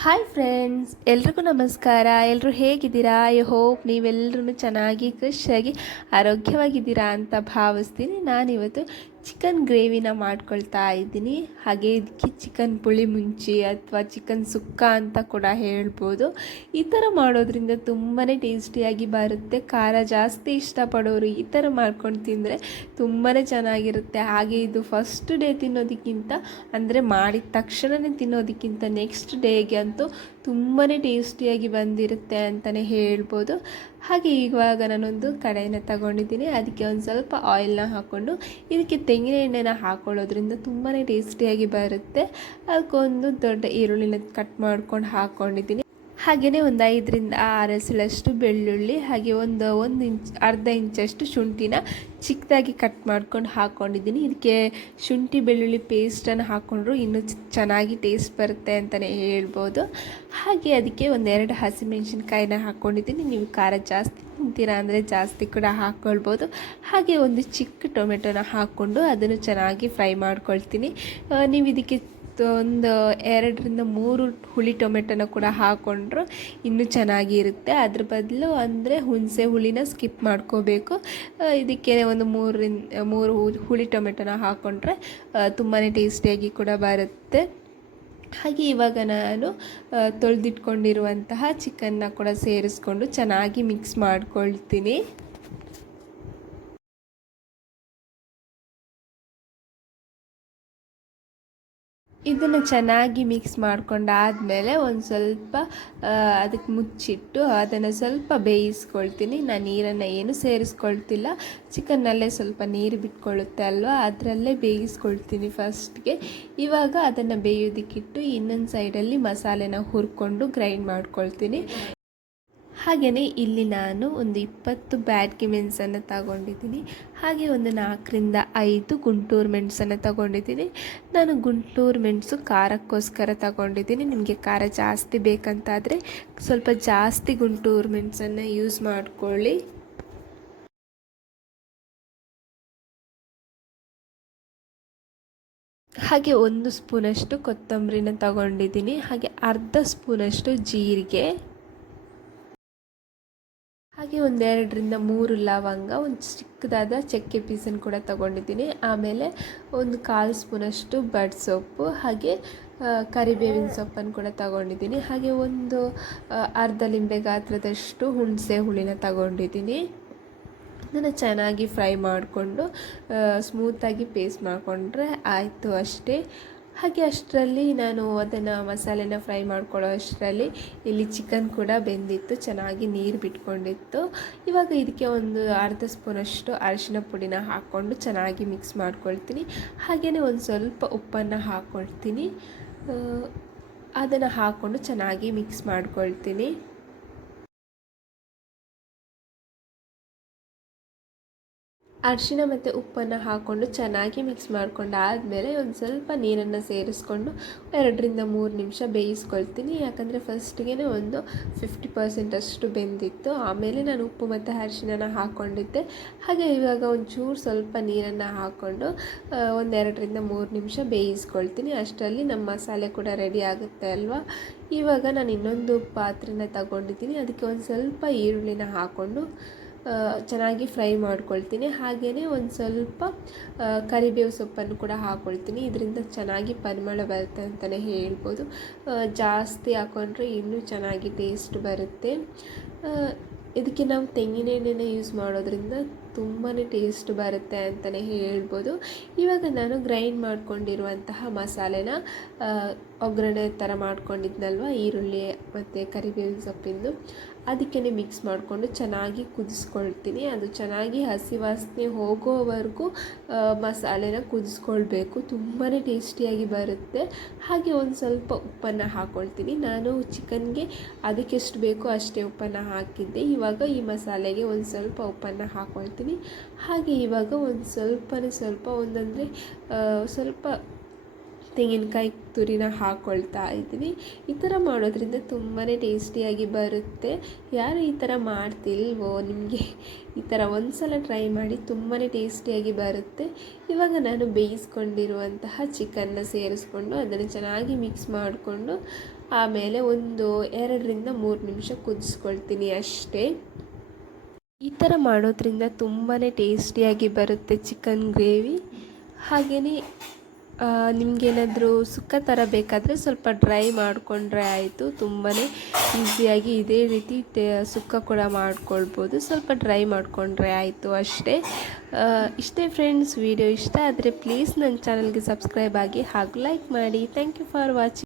Hi friends ಎಲ್ರಿಗೂ ನಮಸ್ಕಾರ. ಎಲ್ಲರೂ ಹೇಗಿದ್ದೀರಾ? ಐ ಹೋಪ್ ನೀವೆಲ್ಲರೂ ಚೆನ್ನಾಗಿ, ಖುಷಿಯಾಗಿ, ಆರೋಗ್ಯವಾಗಿದ್ದೀರಾ ಅಂತ ಭಾವಿಸ್ತೀನಿ. ನಾನಿವತ್ತು ಚಿಕನ್ ಗ್ರೇವಿನ ಮಾಡ್ಕೊಳ್ತಾ ಇದ್ದೀನಿ. ಹಾಗೆ ಇದಕ್ಕೆ ಚಿಕನ್ ಪುಳಿ ಮುಂಚಿ ಅಥವಾ ಚಿಕನ್ ಸುಕ್ಕ ಅಂತ ಕೂಡ ಹೇಳ್ಬೋದು. ಈ ಥರ ಮಾಡೋದ್ರಿಂದ ತುಂಬಾ ಟೇಸ್ಟಿಯಾಗಿ ಬರುತ್ತೆ. ಖಾರ ಜಾಸ್ತಿ ಇಷ್ಟಪಡೋರು ಈ ಥರ ಮಾಡ್ಕೊಂಡು ತಿಂದರೆ ತುಂಬಾ ಚೆನ್ನಾಗಿರುತ್ತೆ. ಹಾಗೆ ಇದು ಫಸ್ಟ್ ಡೇ ತಿನ್ನೋದಕ್ಕಿಂತ, ಅಂದರೆ ಮಾಡಿದ ತಕ್ಷಣವೇ ತಿನ್ನೋದಕ್ಕಿಂತ ನೆಕ್ಸ್ಟ್ ಡೇಗೆ ಅಂತೂ ತುಂಬಾ ಟೇಸ್ಟಿಯಾಗಿ ಬಂದಿರುತ್ತೆ ಅಂತಲೇ ಹೇಳ್ಬೋದು. ಹಾಗೆ ಇವಾಗ ನಾನೊಂದು ಕಡಾಯಿನ ತಗೊಂಡಿದ್ದೀನಿ. ಅದಕ್ಕೆ ಒಂದು ಸ್ವಲ್ಪ ಆಯಿಲ್ನ ಹಾಕ್ಕೊಂಡು ಇದಕ್ಕೆ ತೆಂಗಿನ ಎಣ್ಣೆನ ಹಾಕೊಳ್ಳೋದ್ರಿಂದ ತುಂಬಾ ಟೇಸ್ಟಿಯಾಗಿ ಬರುತ್ತೆ. ಅದಕ್ಕೊಂದು ದೊಡ್ಡ ಈರುಳ್ಳಿನ ಕಟ್ ಮಾಡ್ಕೊಂಡು ಹಾಕ್ಕೊಂಡಿದ್ದೀನಿ ಹಾಗೆಯೇ ಒಂದು ಐದರಿಂದ ಆರು ಎಸಳಷ್ಟು ಬೆಳ್ಳುಳ್ಳಿ, ಹಾಗೆ ಒಂದು ಒಂದು ಇಂಚ್, ಅರ್ಧ ಇಂಚಷ್ಟು ಶುಂಠಿನ ಚಿಕ್ಕದಾಗಿ ಕಟ್ ಮಾಡ್ಕೊಂಡು ಹಾಕ್ಕೊಂಡಿದ್ದೀನಿ ಇದಕ್ಕೆ ಶುಂಠಿ ಬೆಳ್ಳುಳ್ಳಿ ಪೇಸ್ಟನ್ನು ಹಾಕ್ಕೊಂಡ್ರು ಇನ್ನೂ ಚೆನ್ನಾಗಿ ಟೇಸ್ಟ್ ಬರುತ್ತೆ ಅಂತಲೇ ಹೇಳ್ಬೋದು. ಹಾಗೆ ಅದಕ್ಕೆ ಒಂದೆರಡು ಹಸಿಮೆಣ್ಸಿನ್ಕಾಯಿನ ಹಾಕ್ಕೊಂಡಿದ್ದೀನಿ ನೀವು ಖಾರ ಜಾಸ್ತಿ ತಿಂತೀರಾ ಅಂದರೆ ಜಾಸ್ತಿ ಕೂಡ ಹಾಕ್ಕೊಳ್ಬೋದು ಹಾಗೆ ಒಂದು ಚಿಕ್ಕ ಟೊಮೆಟೊನ ಹಾಕ್ಕೊಂಡು ಅದನ್ನು ಚೆನ್ನಾಗಿ ಫ್ರೈ ಮಾಡ್ಕೊಳ್ತೀನಿ. ನೀವು ಇದಕ್ಕೆ ಒಂದು ಎರಡರಿಂದ ಮೂರು ಹುಳಿ ಟೊಮೆಟೊನ ಕೂಡ ಹಾಕ್ಕೊಂಡ್ರು ಇನ್ನೂ ಚೆನ್ನಾಗಿರುತ್ತೆ. ಅದ್ರ ಬದಲು ಅಂದರೆ ಹುಣಸೆ ಹುಳಿನ ಸ್ಕಿಪ್ ಮಾಡ್ಕೋಬೇಕು. ಇದಕ್ಕೆ ಒಂದು ಮೂರರಿಂದ, ಮೂರು ಹುಳಿ ಟೊಮೆಟೊನ ಹಾಕ್ಕೊಂಡ್ರೆ ತುಂಬಾ ಟೇಸ್ಟಿಯಾಗಿ ಕೂಡ ಬರುತ್ತೆ. ಹಾಗೆ ಇವಾಗ ನಾನು ತೊಳೆದಿಟ್ಕೊಂಡಿರುವಂತಹ ಚಿಕನ್ನ ಕೂಡ ಸೇರಿಸ್ಕೊಂಡು ಚೆನ್ನಾಗಿ ಮಿಕ್ಸ್ ಮಾಡ್ಕೊಳ್ತೀನಿ. ಇದನ್ನು ಚೆನ್ನಾಗಿ ಮಿಕ್ಸ್ ಮಾಡ್ಕೊಂಡಾದಮೇಲೆ ಒಂದು ಸ್ವಲ್ಪ ಅದಕ್ಕೆ ಮುಚ್ಚಿಟ್ಟು ಅದನ್ನು ಸ್ವಲ್ಪ ಬೇಯಿಸ್ಕೊಳ್ತೀನಿ. ನಾನು ನೀರನ್ನು ಏನು ಸೇರಿಸ್ಕೊಳ್ತಿಲ್ಲ. ಚಿಕನ್ನಲ್ಲೇ ಸ್ವಲ್ಪ ನೀರು ಬಿಟ್ಕೊಳ್ಳುತ್ತೆ ಅಲ್ವಾ? ಅದರಲ್ಲೇ ಬೇಯಿಸ್ಕೊಳ್ತೀನಿ ಫಸ್ಟ್ಗೆ ಇವಾಗ ಅದನ್ನು ಬೇಯೋದಕ್ಕಿಟ್ಟು ಇನ್ನೊಂದು ಸೈಡಲ್ಲಿ ಮಸಾಲೆನ ಹುರ್ಕೊಂಡು ಗ್ರೈಂಡ್ ಮಾಡ್ಕೊಳ್ತೀನಿ. ಹಾಗೆಯೇ ಇಲ್ಲಿ ನಾನು ಒಂದು ಇಪ್ಪತ್ತು ಬ್ಯಾಡ್ಗೆ ಮೆಣಸನ್ನು ತಗೊಂಡಿದ್ದೀನಿ. ಹಾಗೆ ಒಂದು ನಾಲ್ಕರಿಂದ ಐದು ಗುಂಟೂರು ಮೆಣಸನ್ನು ತಗೊಂಡಿದ್ದೀನಿ. ನಾನು ಗುಂಟೂರು ಮೆಣಸು ಖಾರಕ್ಕೋಸ್ಕರ ತಗೊಂಡಿದ್ದೀನಿ. ನಿಮಗೆ ಖಾರ ಜಾಸ್ತಿ ಬೇಕಂತಾದರೆ ಸ್ವಲ್ಪ ಜಾಸ್ತಿ ಗುಂಟೂರು ಮೆಣಸನ್ನು ಯೂಸ್ ಮಾಡಿಕೊಳ್ಳಿ. ಹಾಗೆ ಒಂದು ಸ್ಪೂನಷ್ಟು ಕೊತ್ತಂಬರಿನ ತಗೊಂಡಿದ್ದೀನಿ. ಹಾಗೆ ಅರ್ಧ ಸ್ಪೂನಷ್ಟು ಜೀರಿಗೆ. ಹಾಗೆ ಒಂದೆರಡರಿಂದ ಮೂರು ಲವಂಗ, ಒಂದು ಚಿಕ್ಕದಾದ ಚಕ್ಕೆ ಪೀಸನ್ನು ಕೂಡ ತಗೊಂಡಿದ್ದೀನಿ. ಆಮೇಲೆ ಒಂದು ಕಾಲು ಸ್ಪೂನಷ್ಟು ಬಡ್ ಸೊಪ್ಪು, ಹಾಗೆ ಕರಿಬೇವಿನ ಸೊಪ್ಪನ್ನು ಕೂಡ ತಗೊಂಡಿದ್ದೀನಿ. ಹಾಗೆ ಒಂದು ಅರ್ಧ ಲಿಂಬೆ ಗಾತ್ರದಷ್ಟು ಹುಣಸೆ ಹುಳಿನ ತಗೊಂಡಿದ್ದೀನಿ. ಅದನ್ನು ಚೆನ್ನಾಗಿ ಫ್ರೈ ಮಾಡಿಕೊಂಡು ಸ್ಮೂತಾಗಿ ಪೇಸ್ಟ್ ಮಾಡಿಕೊಂಡ್ರೆ ಆಯಿತು ಅಷ್ಟೇ. ಹಾಗೆ ಅಷ್ಟರಲ್ಲಿ ನಾನು ಅದನ್ನು ಮಸಾಲೆನ ಫ್ರೈ ಮಾಡ್ಕೊಳ್ಳೋ ಅಷ್ಟರಲ್ಲಿ ಇಲ್ಲಿ ಚಿಕನ್ ಕೂಡ ಬೆಂದಿತ್ತು, ಚೆನ್ನಾಗಿ ನೀರು ಬಿಟ್ಕೊಂಡಿತ್ತು. ಇವಾಗ ಇದಕ್ಕೆ ಒಂದು ಅರ್ಧ ಸ್ಪೂನಷ್ಟು ಅರಿಶಿನ ಪುಡಿನ ಹಾಕ್ಕೊಂಡು ಚೆನ್ನಾಗಿ ಮಿಕ್ಸ್ ಮಾಡ್ಕೊಳ್ತೀನಿ. ಹಾಗೆಯೇ ಒಂದು ಸ್ವಲ್ಪ ಉಪ್ಪನ್ನು ಹಾಕ್ಕೊಳ್ತೀನಿ. ಅದನ್ನು ಹಾಕ್ಕೊಂಡು ಚೆನ್ನಾಗಿ ಮಿಕ್ಸ್ ಮಾಡ್ಕೊಳ್ತೀನಿ. ಅರಿಶಿನ ಮತ್ತು ಉಪ್ಪನ್ನು ಹಾಕ್ಕೊಂಡು ಚೆನ್ನಾಗಿ ಮಿಕ್ಸ್ ಮಾಡ್ಕೊಂಡು ಆದಮೇಲೆ ಒಂದು ಸ್ವಲ್ಪ ನೀರನ್ನು ಸೇರಿಸ್ಕೊಂಡು ಎರಡರಿಂದ ಮೂರು ನಿಮಿಷ ಬೇಯಿಸ್ಕೊಳ್ತೀನಿ. ಯಾಕಂದರೆ ಫಸ್ಟಿಗೆ ಒಂದು ಫಿಫ್ಟಿ ಪರ್ಸೆಂಟ್ ಅಷ್ಟು ಬೆಂದಿತ್ತು. ಆಮೇಲೆ ನಾನು ಉಪ್ಪು ಮತ್ತು ಅರಿಶಿನ ಹಾಕ್ಕೊಂಡಿದ್ದೆ ಹಾಗೆ ಇವಾಗ ಒಂಚೂರು ಸ್ವಲ್ಪ ನೀರನ್ನು ಹಾಕ್ಕೊಂಡು ಒಂದೆರಡರಿಂದ ಮೂರು ನಿಮಿಷ ಬೇಯಿಸ್ಕೊಳ್ತೀನಿ. ಅಷ್ಟರಲ್ಲಿ ನಮ್ಮ ಮಸಾಲೆ ಕೂಡ ರೆಡಿ ಆಗುತ್ತೆ ಅಲ್ವಾ? ಇವಾಗ ನಾನು ಇನ್ನೊಂದು ಪಾತ್ರೆನ ತಗೊಂಡಿದ್ದೀನಿ. ಅದಕ್ಕೆ ಒಂದು ಸ್ವಲ್ಪ ಈರುಳ್ಳಿನ ಹಾಕ್ಕೊಂಡು ಚೆನ್ನಾಗಿ ಫ್ರೈ ಮಾಡ್ಕೊಳ್ತೀನಿ. ಹಾಗೆಯೇ ಒಂದು ಸ್ವಲ್ಪ ಕರಿಬೇವು ಸೊಪ್ಪನ್ನು ಕೂಡ ಹಾಕ್ಕೊಳ್ತೀನಿ ಇದರಿಂದ ಚೆನ್ನಾಗಿ ಪರಿಮಳ ಬರುತ್ತೆ ಅಂತಲೇ ಹೇಳ್ಬೋದು. ಜಾಸ್ತಿ ಹಾಕ್ಕೊಂಡ್ರೆ ಇನ್ನೂ ಚೆನ್ನಾಗಿ ಟೇಸ್ಟ್ ಬರುತ್ತೆ. ಇದಕ್ಕೆ ನಾವು ತೆಂಗಿನ ಎಣ್ಣೆನ ಯೂಸ್ ಮಾಡೋದ್ರಿಂದ ತುಂಬಾ ಟೇಸ್ಟ್ ಬರುತ್ತೆ ಅಂತಲೇ ಹೇಳ್ಬೋದು. ಇವಾಗ ನಾನು ಗ್ರೈಂಡ್ ಮಾಡ್ಕೊಂಡಿರುವಂತಹ ಮಸಾಲೆನ ಒಗ್ಗರಣೆ ಥರ ಮಾಡ್ಕೊಂಡಿದ್ನಲ್ವ? ಈರುಳ್ಳಿ ಮತ್ತು ಕರಿಬೇವಿನ ಸೊಪ್ಪಿಂದು. ಅದಕ್ಕೆ ಮಿಕ್ಸ್ ಮಾಡಿಕೊಂಡು ಚೆನ್ನಾಗಿ ಕುದಿಸ್ಕೊಳ್ತೀನಿ. ಅದು ಚೆನ್ನಾಗಿ ಹಸಿ ವಾಸನೆ ಹೋಗೋವರೆಗೂ ಮಸಾಲೆನ ಕುದಿಸ್ಕೊಳ್ಬೇಕು. ತುಂಬಾ ಟೇಸ್ಟಿಯಾಗಿ ಬರುತ್ತೆ. ಹಾಗೆ ಒಂದು ಸ್ವಲ್ಪ ಉಪ್ಪನ್ನು ಹಾಕ್ಕೊಳ್ತೀನಿ ನಾನು ಚಿಕನ್ಗೆ ಅದಕ್ಕೆಷ್ಟು ಬೇಕೋ ಅಷ್ಟೇ ಉಪ್ಪನ್ನು ಹಾಕಿದ್ದೆ. ಇವಾಗ ಈ ಮಸಾಲೆಗೆ ಒಂದು ಸ್ವಲ್ಪ ಉಪ್ಪನ್ನು ಹಾಕ್ಕೊಳ್ತೀನಿ ಹಾಗೆ ಇವಾಗ ಒಂದು ಸ್ವಲ್ಪನೇ ಸ್ವಲ್ಪ ಒಂದಂದರೆ ಸ್ವಲ್ಪ ತೆಂಗಿನಕಾಯಿ ತುರಿನ ಹಾಕ್ಕೊಳ್ತಾ ಇದ್ವಿ. ಈ ಥರ ಮಾಡೋದ್ರಿಂದ ತುಂಬಾ ಟೇಸ್ಟಿಯಾಗಿ ಬರುತ್ತೆ. ಯಾರು ಈ ಥರ ಮಾಡ್ತಿಲ್ವೋ ನಿಮಗೆ? ಈ ಥರ ಒಂದು ಸಲ ಟ್ರೈ ಮಾಡಿ ತುಂಬಾ ಟೇಸ್ಟಿಯಾಗಿ ಬರುತ್ತೆ. ಇವಾಗ ನಾನು ಬೇಯಿಸ್ಕೊಂಡಿರುವಂತಹ ಚಿಕನ್ನ ಸೇರಿಸ್ಕೊಂಡು ಅದನ್ನು ಚೆನ್ನಾಗಿ ಮಿಕ್ಸ್ ಮಾಡಿಕೊಂಡು ಆಮೇಲೆ ಒಂದು ಎರಡರಿಂದ ಮೂರು ನಿಮಿಷ ಕುದಿಸ್ಕೊಳ್ತೀನಿ ಅಷ್ಟೇ. ಈ ಥರ ಮಾಡೋದ್ರಿಂದ ತುಂಬಾ ಟೇಸ್ಟಿಯಾಗಿ ಬರುತ್ತೆ ಚಿಕನ್ ಗ್ರೇವಿ. ಹಾಗೆಯೇ ನಿಮಗೇನಾದರೂ ಸುಕ್ಕ ಥರ ಬೇಕಾದರೆ ಸ್ವಲ್ಪ ಡ್ರೈ ಮಾಡಿಕೊಂಡ್ರೆ ಆಯಿತು ತುಂಬಾ ಈಸಿಯಾಗಿ ಇದೇ ರೀತಿ ಸುಕ್ಕ ಕೂಡ ಮಾಡ್ಕೊಳ್ಬೋದು. ಸ್ವಲ್ಪ ಡ್ರೈ ಮಾಡಿಕೊಂಡ್ರೆ ಆಯಿತು ಅಷ್ಟೇ. ಇಷ್ಟೇ ಫ್ರೆಂಡ್ಸ್ ವಿಡಿಯೋ ಇಷ್ಟ ಆದರೆ ಪ್ಲೀಸ್ ನನ್ನ ಚಾನಲ್ಗೆ ಸಬ್ಸ್ಕ್ರೈಬ್ ಆಗಿ ಹಾಗೂ ಲೈಕ್ ಮಾಡಿ. Thank you for watching